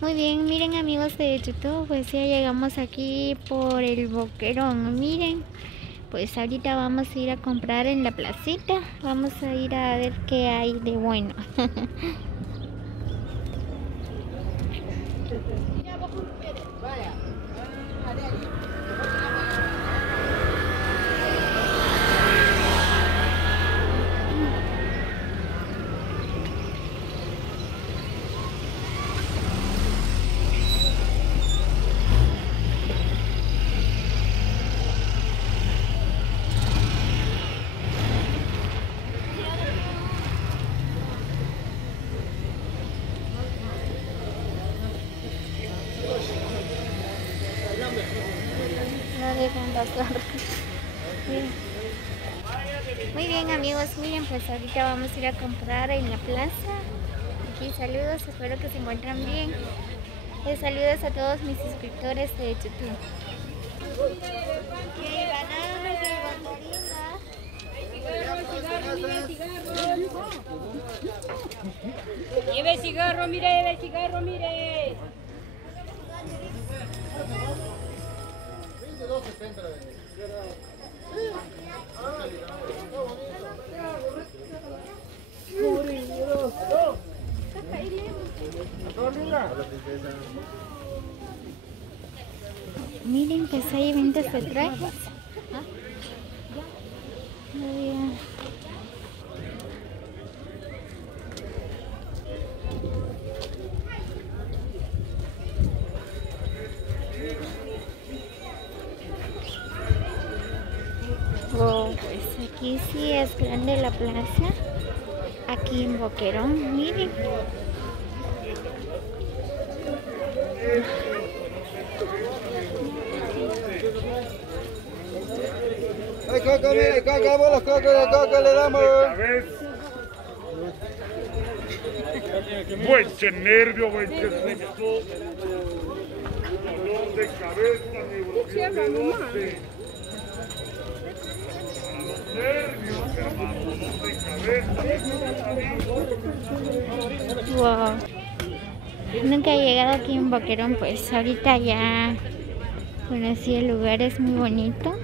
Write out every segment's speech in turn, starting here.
Muy bien, miren amigos de YouTube, pues ya llegamos aquí por el Boquerón. Miren, pues ahorita vamos a ir a comprar en la placita. Vamos a ir a ver qué hay de bueno. No dejan pasar. Muy bien amigos, miren, pues ahorita vamos a ir a comprar en la plaza. Aquí saludos, espero que se encuentran bien. Saludos a todos mis suscriptores de YouTube. Lleve cigarro, mire, lleve cigarro, mire. 22.70 la vendí. Miren, pues hay ventas de trajes. Oh, pues aquí sí es grande la plaza. Aquí en Boquerón, miren. ¡Ay, coca, mire, coca, bolas, coca le damos! Buen que nervio, buen que susto. Dolor de cabeza, neurobiología. Nervios, hermano, dolor de cabeza. Wow. Nunca he llegado aquí en Boquerón, pues ahorita ya conocí el lugar, es muy bonito.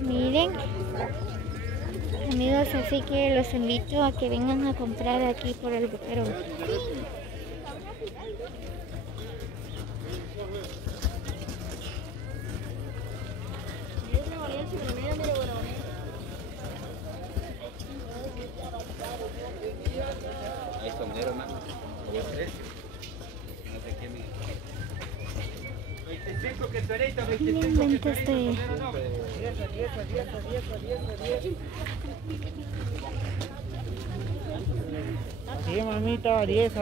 Miren, amigos, así que los invito a que vengan a comprar aquí por el Boquerón. Miren, ventas de... Sí, mamita, 10.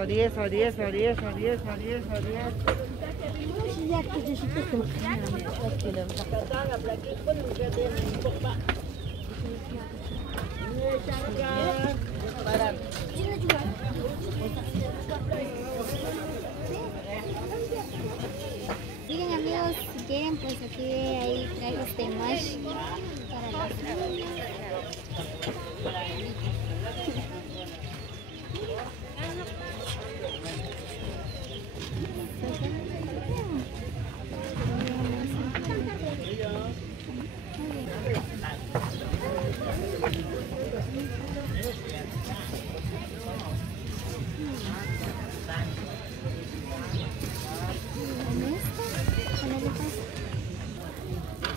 Miren amigos, si quieren, pues aquí hay trajes de Mash para las niñas.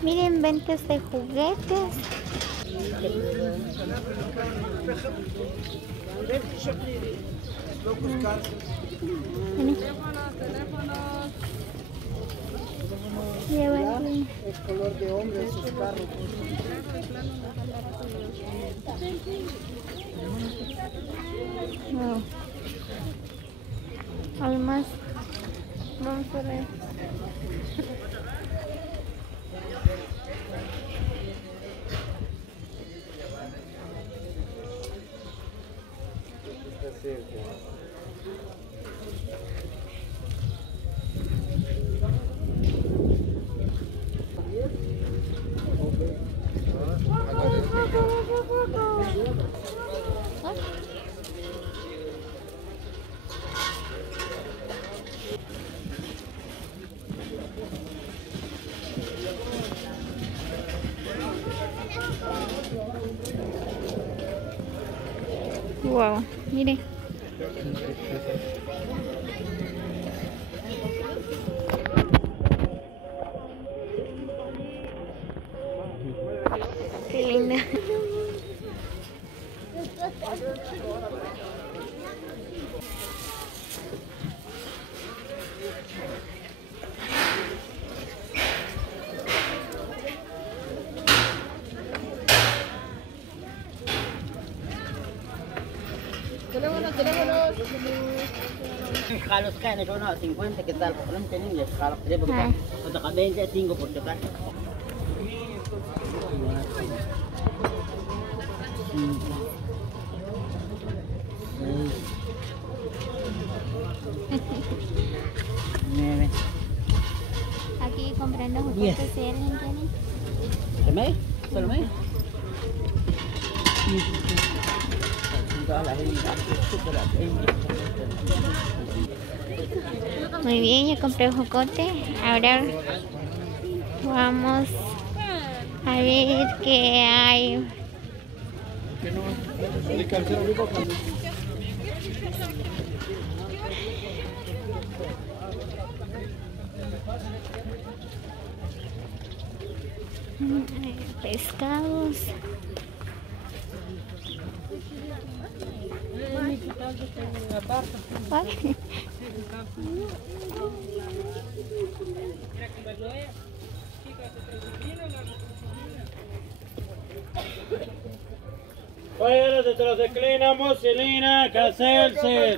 Miren, ventas de juguetes. Es color de hombre sus carros. Wow. Almas. Vamos a ver. Wow, mire. Qué linda. Halos kaya na siya 50 que tal, porque no tenía ni halos kaya porque hasta 25 porque tal. Aquí comprando juguetes de alguien tiene. ¿Semay? ¿Semay? Muy bien, ya compré el jocote. Ahora vamos a ver qué hay. Pescados. Ay. Oye, tetraciclina, mucilina, cacelce.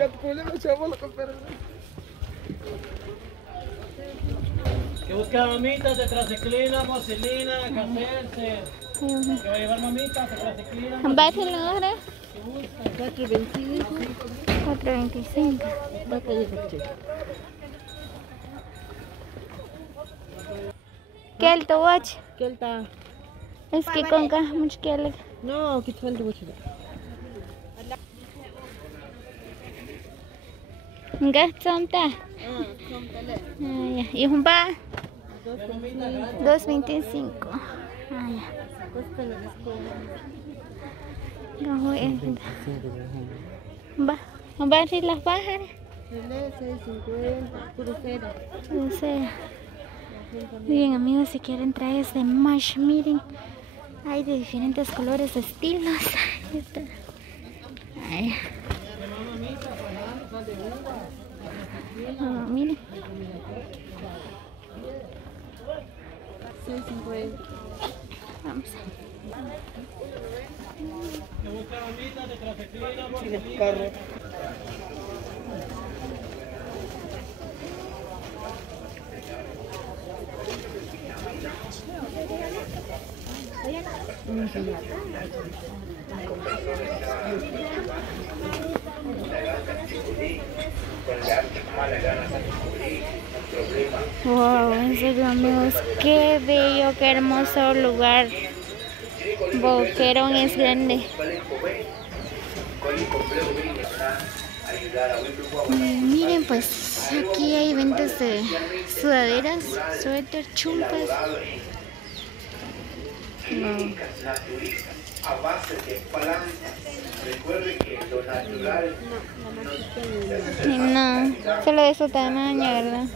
Que busca mamita, tetraciclina, mucilina, cacelce. Que va a llevar mamita, tetraciclina. Bátelo ahora. 4.25. 4.25. ¿Qué el watch? Kelta. Es que con caja mucho que le. No, que falta mucho. Gastonta. Y un pa 2.25. Va a abrir las pájaras. 6.50, puro cero. No sé. Bien amigos, si quieren trajes de mesh, miren, hay de diferentes colores, estilos. Ay. Oh, miren. 6.50. Vamos. Que busca mamita, tetraciclina, Sigue mucilina. tu carro. Wow, en serio amigos, qué bello, qué hermoso lugar. Boquerón es grande. Miren, pues aquí hay ventas de sudaderas, suéter, chumpas. Wow. A base de plantas. Recuerde que lo natural No, solo de su tamaño, ¿verdad?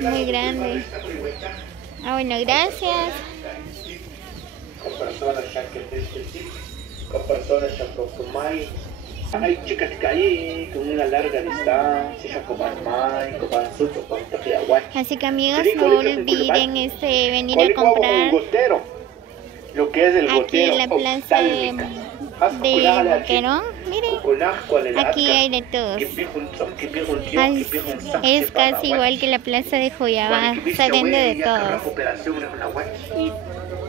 Muy grande. Ah, bueno, gracias. con personas ya que te con personas ya consumai. Hay chicas que hay con una larga distancia, ya coman mai, coman sucho, con toque agua. Así que amigos, no olviden venir a comprar lo que es el aquí gotero en la plaza de Boquerón. Miren, aquí hay de todos. Es casi igual que la plaza de Joyabá, se vende de todos.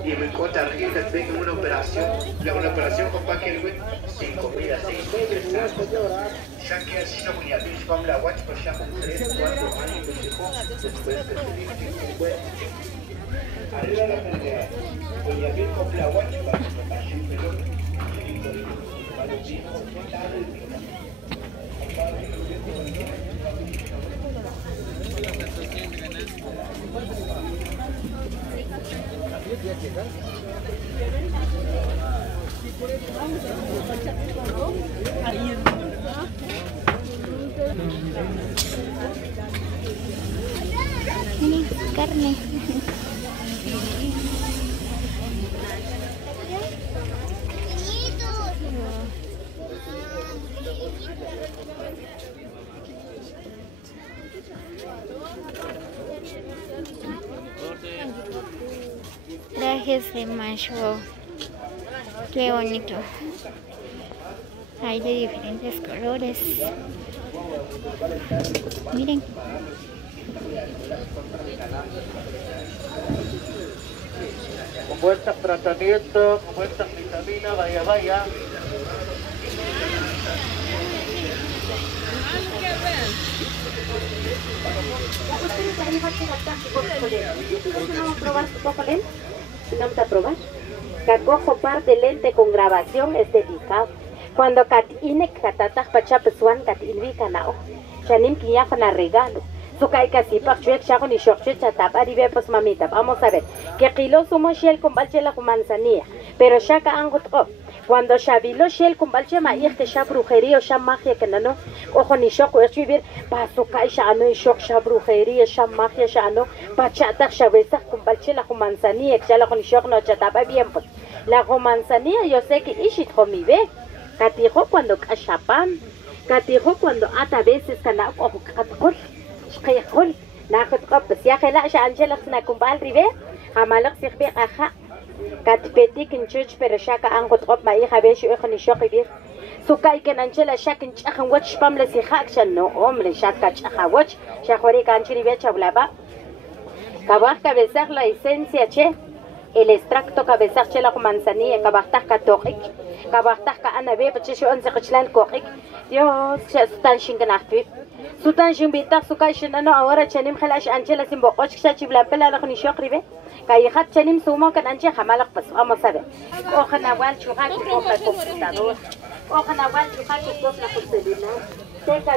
Y me encuentra arriba, tengo una operación con paquete, 5.000 a 6.000, ya que así no voy a ver, vamos a la watch, pues ya con 3, 4 años, después que te digo que fue. Arriba la pelea, voy a ver con la watch, para que me vaya el pelota, para los hijos, ¿qué tal? carne. Trajes de macho, qué bonito, hay de diferentes colores, miren. Con buen tratamiento, con buenas vitaminas, vaya. Vamos a probar. Cacojo par de lente con grabación es dedicado. Cuando Katine Katatak Pachapesuan Katilvi Canao, Chanim Kiafana regalo. Su casi pachuek chago ni shokche chatapari pues mamita. Vamos a ver. Que kilo sumo shell con balchela con manzanilla. Pero shaka angotro. Cuando shabilo shell con balche maíz que sha brujería o sha magia que no. Ojo ni shok o escribir. Paso kai sha no y shok sha brujería sha magia sha no. Pachatak shabesa con balchela con manzanilla. Que la con shok no chatapa bien pues. La con manzanilla yo sé que ishit mi ve. Catijo cuando cachapan. Catijo cuando ata veces cana ojo caticol. Kayakol, nakot ko siya kaya siya Angela na kumbal ribe, hamalak siya be aha. Katpeti kin church pero siya ka angkot ko mai habe siya ko ni siya kibir. Sukay kin Angela siya kin chakan watch pamle si action no omle siya ka chaka watch siya khori kan ribe chablaba. Kabak cabezar la esencia che, el extracto cabezar che la manzanilla kabaktak ka tokik. Kabaktak ka anabe pache siya on sa kachlal kokik. Dios siya sutan shinganakti. Sutan shimbita sukay shinano ahora chanim khalash Angela simboqoch ksachi blapela la khni shokribe kay khat chanim sumo kan Angela hamalak pas vamos a ver okhna wal chuqa ko pa computador okhna wal chuqa ko la celular teca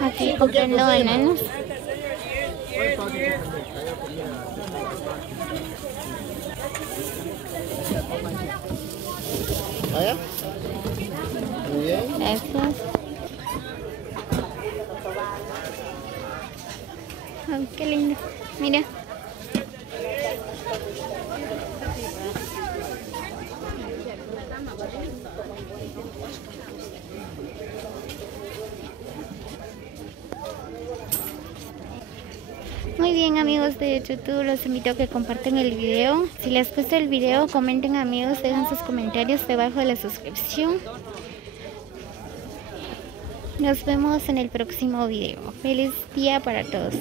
Aquí comprando bananas. ¿Vaya? Muy bien. Gracias. Oh, qué lindo. Mira. Muy bien, amigos de YouTube, los invito a que compartan el video. Si les gusta el video, comenten, amigos, dejen sus comentarios debajo de la suscripción. Nos vemos en el próximo video. Feliz día para todos.